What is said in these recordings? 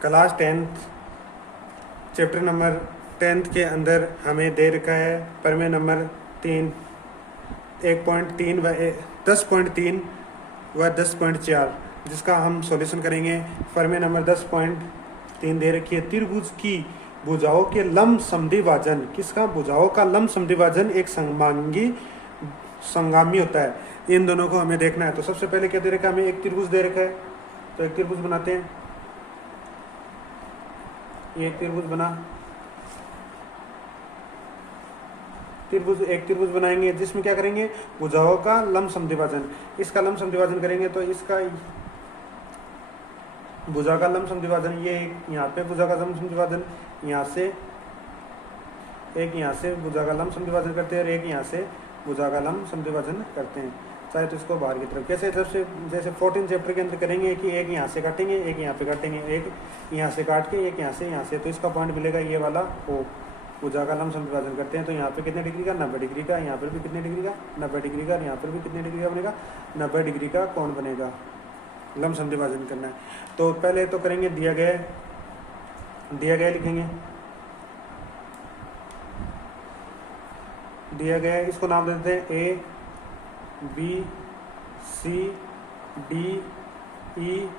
Class 10th chapter number 10th के अंदर हमें दे रखा है प्रमेय नंबर 3 1.3 व 10.3 व 10.4 जिसका हम सॉल्यूशन करेंगे। प्रमेय नंबर 10.3 दे रखी है, त्रिभुज की भुजाओं के लंब समद्विभाजन। किसका? भुजाओं का लंब समद्विभाजन एक संगामी होता है। इन दोनों को हमें देखना है। तो सबसे पहले क्या दे रखा है? हमें एक त्रिभुज दे रखा है, तो एक त्रिभुज बनाते हैं। ये त्रिभुज बना, एक त्रिभुज बनाएंगे जिसमें क्या करेंगे? भुजाओं का लंब समद्विभाजन। इसका लंब समद्विभाजन करेंगे तो इसका भुजा का लंब समद्विभाजन, ये यहाँ पे भुजा का लंब समद्विभाजन, यहाँ से एक, यहाँ से भुजा का लंब समद्विभाजन करते हैं और एक यहाँ से भुजा का लंब समद्विभाजन करते हैं। चाहे तो इसको बाहर की तरफ कैसे, जैसे 14 चैप्टर के अंदर करेंगे कि एक यहाँ से काटेंगे, एक यहाँ पे काटेंगे, एक यहाँ से काट के एक यहाँ से, तो इसका पॉइंट मिलेगा ये वाला ओ। भुजा का लंब समद्विभाजन करते हैं तो यहाँ पे कितने डिग्री का? 90 डिग्री का। यहाँ पर भी कितने डिग्री का? 90 डिग्री का। यहाँ पर भी कितने डिग्री का बनेगा? 90 डिग्री का कोण बनेगा। लंब समद्विभाजन करना है तो पहले तो करेंगे दिया गया लिखेंगे, दिया गया इसको नाम देते हैं A B C D E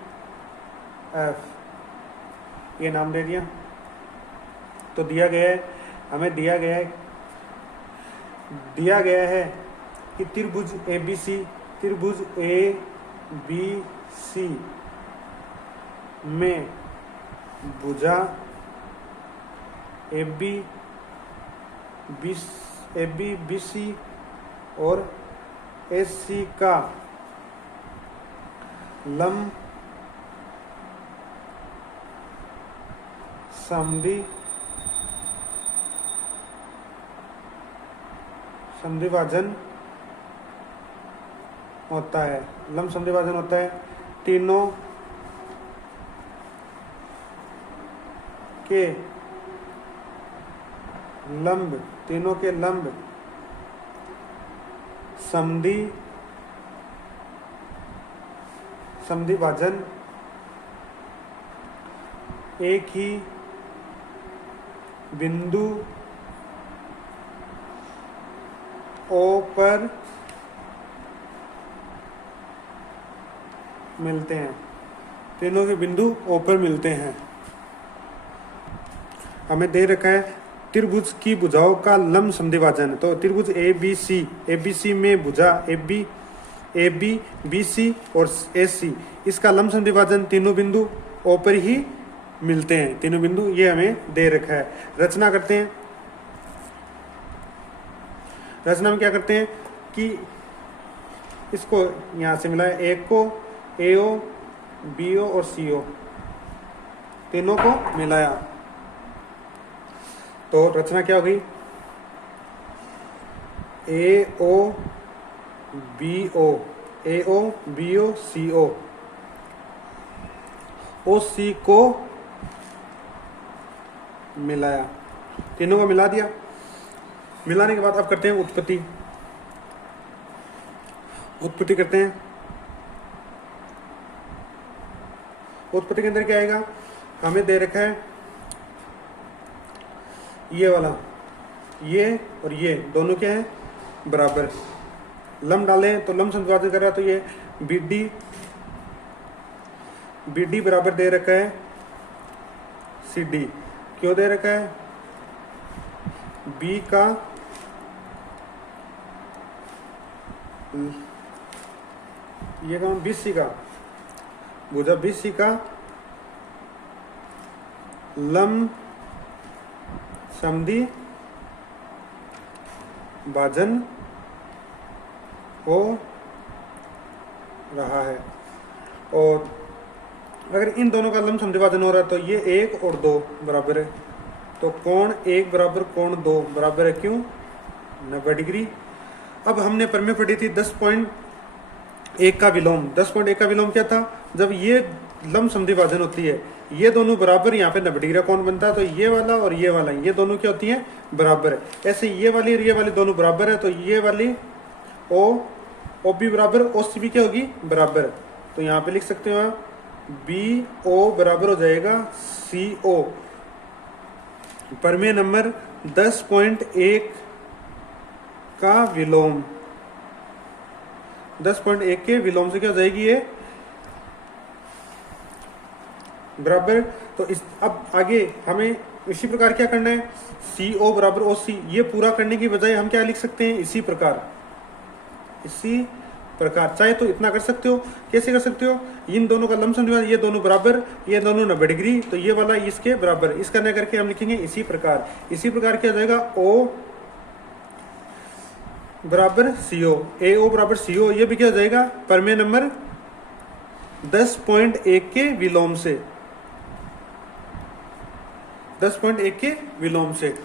F, ये नाम दे दिया। तो दिया गया है, हमें दिया गया है कि त्रिभुज ए बी सी में भुजा ए बी बी सी और एस सी का लंब समद्विभाजन होता है। लंब समद्विभाजन होता है तीनों के लंब समद्विभाजन एक ही बिंदु O पर मिलते हैं। तीनों के बिंदु O पर मिलते हैं। हमें दे रखा है त्रिभुज की भुजाओं का लंब समद्विभाजन। तो त्रिभुज ए बी सी में भुजा ए बी बी सी और एस सी, इसका लंब समद्विभाजन तीनों बिंदु O पर ही मिलते हैं। तीनों बिंदु ये हमें दे रखा है। रचना करते हैं। रचना में क्या करते हैं कि इसको यहाँ से मिलाया, एक को AO BO और CO तीनों को मिलाया तो रचना क्या हो गई? AO BO CO, OC को मिलाया, तीनों को मिला दिया। मिलाने के बाद अब करते हैं उत्पत्ति करते हैं। उत्पत्ति के अंदर क्या आएगा? हमें दे रखा है ये वाला, ये और ये दोनों क्या है? बराबर। लंब डालें तो लंब समद्विभाजन कर रहा है तो ये BD बराबर दे रखा है CD। क्यों दे रखा है? B का ये कौन? BC का भुजा BC का लंब समद्विभाजन हो रहा है। और अगर इन दोनों का लंब समद्विभाजन हो रहा है तो ये 1 और 2 बराबर है। तो कोण 1 बराबर कोण 2 बराबर है। क्यों? 90 डिग्री। अब हमने प्रमेय पढ़ी थी 10.1 का विलोम। 10.1 का विलोम क्या था? जब ये लंब समद्विभाजन होती है, ये दोनों बराबर, यहाँ पे 90 डिग्री का कोण बनता है तो ये वाला और ये वाला, ये दोनों क्या होती है? बराबर। ऐसे ये वाली और ये वाली दोनों बराबर है तो ये वाली ओ OB बराबर OC भी क्या होगी? बराबर। तो यहाँ पे लिख सकते हो आप BO बराबर हो जाएगा CO। प्रमेय नंबर 10.1 का विलोम, 10.1 के विलोम से क्या हो जाएगी ये बराबर। तो इस अब आगे हमें इसी प्रकार क्या करना है, CO बराबर OC। ये पूरा करने की बजाय हम क्या लिख सकते हैं, इसी प्रकार चाहे तो इतना कर सकते हो। कैसे कर सकते हो, इन दोनों का लंबसम द्विभाजन, ये दोनों बराबर, ये दोनों 90 डिग्री, तो ये वाला इसके बराबर, इस करने करके हम लिखेंगे इसी प्रकार क्या हो जाएगा, O बराबर CO, AO बराबर CO। ये भी क्या हो जाएगा, प्रमेय नंबर 10.1 के विलोम से, 10.1 के विलोम से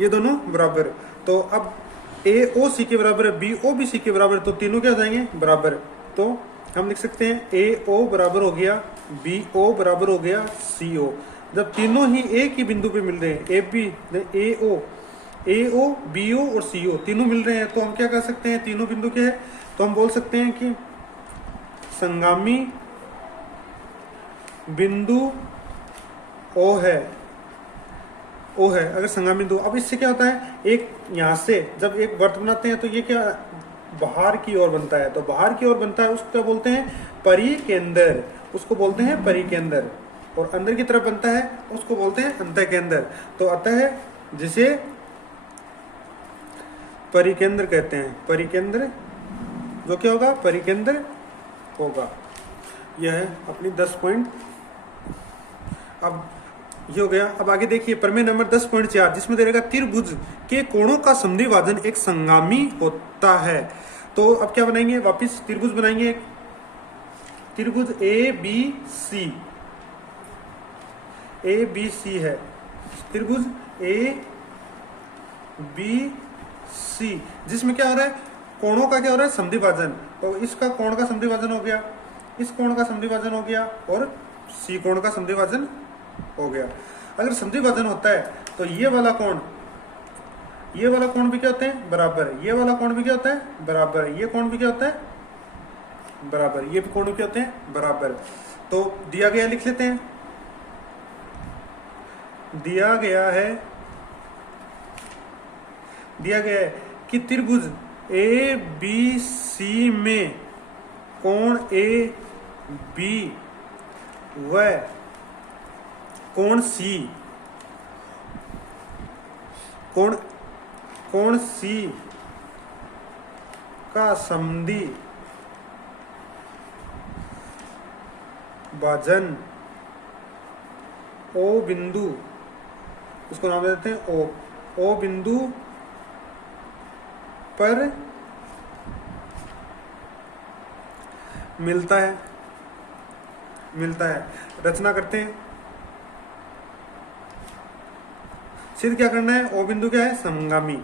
ये दोनों बराबर। तो अब AOC के बराबर है, BO भी C के बराबर, तो तीनों क्या हो जाएंगे बराबर। तो हम लिख सकते हैं AO बराबर हो गया BO बराबर हो गया CO। जब तीनों ही एक ही बिंदु पे मिल रहे हैं, AO BO और CO तीनों मिल रहे हैं, तो हम क्या कर सकते हैं, तीनों बिंदु क्या है, तो हम बोल सकते हैं कि संगामी बिंदु O है, अगर संगामी बिंदु। अब इससे क्या होता है, एक यहाँ से जब एक वृत्त बनाते हैं तो ये क्या बाहर की ओर बनता है, तो बाहर की ओर बनता है उसको क्या बोलते हैं, परिकेंद्र, उसको बोलते हैं परिकेंद्र। और अंदर की तरफ बनता है उसको बोलते हैं अंतःकेंद्र। तो अतः जिसे परिकेंद्र कहते हैं, परिकेंद्र जो क्या होगा, परिकेंद्र होगा। यह है अपनी 10 पॉइंट। अब ये हो गया। अब आगे देखिए प्रमेय नंबर 10.4, जिसमें दे रहेगा त्रिभुज के कोणों का समद्विभाजन एक संगामी होता है। तो अब क्या बनाएंगे, वापिस त्रिभुज बनाएंगे, त्रिभुज ABC है, त्रिभुज ABC जिसमें क्या हो रहा है, कोणों का क्या हो रहा है, समद्विभाजन। तो इसका कोण का समद्विभाजन हो गया, इस कोण का समद्विभाजन हो गया, और C कोण का समद्विभाजन हो गया। अगर समद्विभाजन होता है तो ये वाला कोण भी क्या होते हैं बराबर, ये वाला कोण भी क्या होता है बराबर, ये कोण भी क्या होता है बराबर, ये भी कोण भी क्या होते हैं बराबर। तो दिया गया लिख लेते हैं, दिया गया है कि त्रिभुज ABC में कोण AB व कोण C का समद्विभाजन O बिंदु, इसको नाम देते हैं O बिंदु पर मिलता है। रचना करते हैं, सिद्ध क्या करना है, O बिंदु क्या है, समगामी।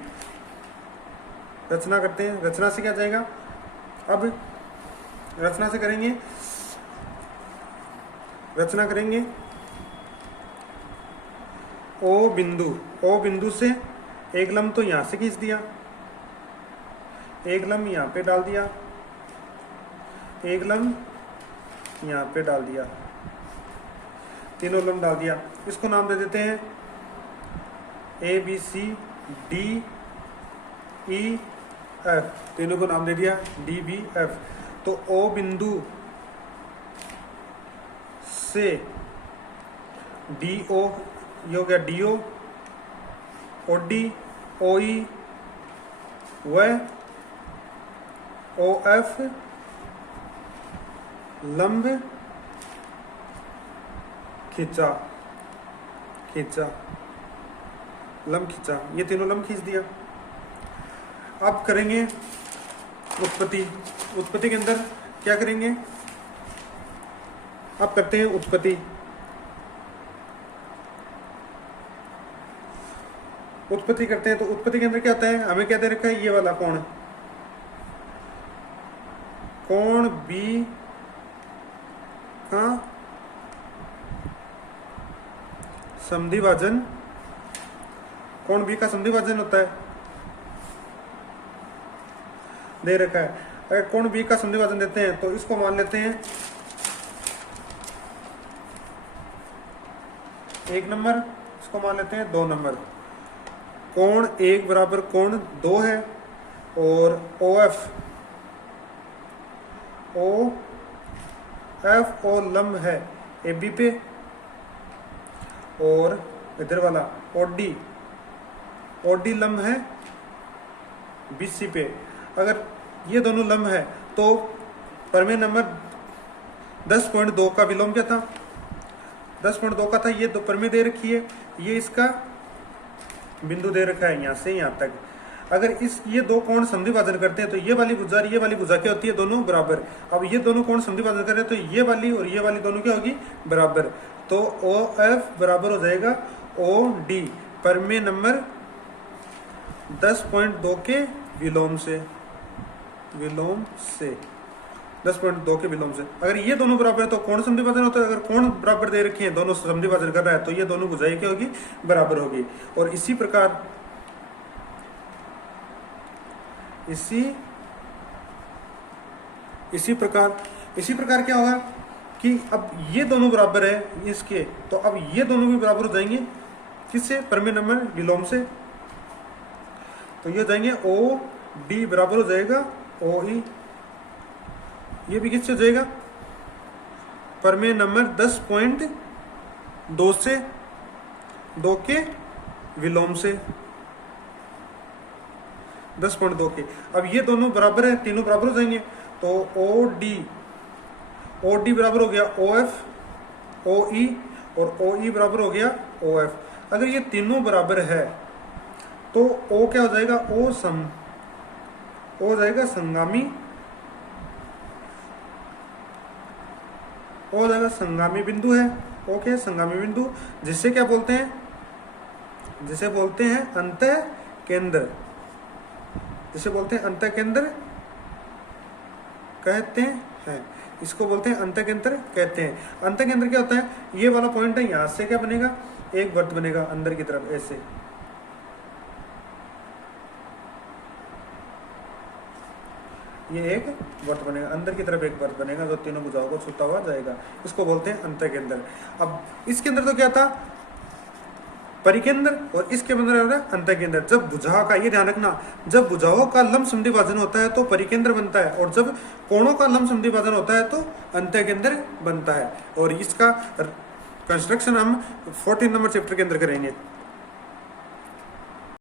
रचना करते हैं, रचना से क्या जाएगा, अब रचना से करेंगे, रचना करेंगे O बिंदु से एक लंब तो यहां से खींच दिया, एक लंब यहां पे डाल दिया, एक लंब यहां पे डाल दिया, तीनों लंब डाल दिया। इसको नाम दे देते हैं ABCDEF, तीनों को नाम दे दिया DBF। तो O बिंदु से DO, ये हो गया DO, OD, OE व OF लंब खींचा, ये तीनों लंब खींच दिया। अब करेंगे उत्पत्ति के अंदर क्या करेंगे, अब करते हैं उत्पत्ति करते हैं। तो उत्पत्ति के अंदर क्या होता है, हमें क्या दे रखा है, ये वाला कोण B का समद्विभाजन, कोण B का समद्विभाजन होता है, दे रखा है। अगर कोण B का समद्विभाजन देते हैं तो इसको मान लेते हैं 1 नंबर, इसको मान लेते हैं 2 नंबर। कोण 1 बराबर कोण 2 है और OF ओ लंब है AB पे और इधर वाला OD लंब है BC पे। अगर ये दोनों लंब है तो प्रमेय नंबर 10.2 का विलोम क्या था? 10.2 का था। ये दो प्रमेय दे रखी है, ये इसका बिंदु दे रखा है यहाँ से यहाँ तक। अगर ये दो कोण संधिभाजन करते हैं तो ये वाली भुजा और ये वाली भुजा क्या होती है? दोनों बराबर। अब ये दोनों कोण संधिभाजन कर रहे हैं तो ये वाली और ये वाली दोनों क्या होगी? बराबर। तो OF बराबर हो जाएगा OD प्रमेय नंबर 10.2 के विलोम से 10.2 के विलोम से। अगर ये दोनों बराबर है तो कोण संधिभाजन होता है। अगर कोण बराबर दे रखे हैं, दोनों संधिभाजन कर रहा है, तो ये दोनों भुजाएं क्या होगी? बराबर होगी। और इसी प्रकार क्या होगा कि अब ये दोनों बराबर है इसके, तो अब ये दोनों भी बराबर हो जाएंगे किससे? प्रमेय नंबर विलोम से। तो ये हो जाएंगे OD बराबर हो जाएगा OE। ये भी किससे हो जाएगा? प्रमेय नंबर 10.2 से 2 के विलोम से 10.2 के। अब ये दोनों बराबर है, तीनों बराबर हो जाएंगे। तो OD बराबर हो गया OF OE और OE बराबर हो गया OF। अगर ये तीनों बराबर है तो O क्या हो जाएगा? O हो जाएगा संगामी, O हो जाएगा संगामी बिंदु है। ओके, संगामी बिंदु जिसे क्या बोलते हैं? जिसे बोलते हैं अंतः केंद्र, जिसे बोलते हैं अंतः केंद्र कहते हैं। इसको बोलते हैं अंतः केंद्र कहते हैं। अंतः केंद्र क्या होता है? ये वाला पॉइंट है, यहां से क्या बनेगा? एक वृत्त बनेगा अंदर की तरफ ऐसे। ये एक वृत्त बनेगा अंदर की तरफ, एक वृत्त बनेगा जो तीनों भुजाओं को छूता हुआ जाएगा। इसको बोलते हैं अंतः केंद्र। अब इसके अंदर तो क्या था? परिकेंद्र, और इसके अंदर हो रहा है अंतः केंद्र। जब भुजा का, ये ध्यान रखना, जब भुजाओं का लंब संधिभाजन होता है तो परिकेंद्र बनता है, और जब कोणों का लंब संधिभाजन होता है तो अंतः केंद्र बनता है। और इसका कंस्ट्रक्शन हम 14 नंबर चैप्टर के अंदर करेंगे।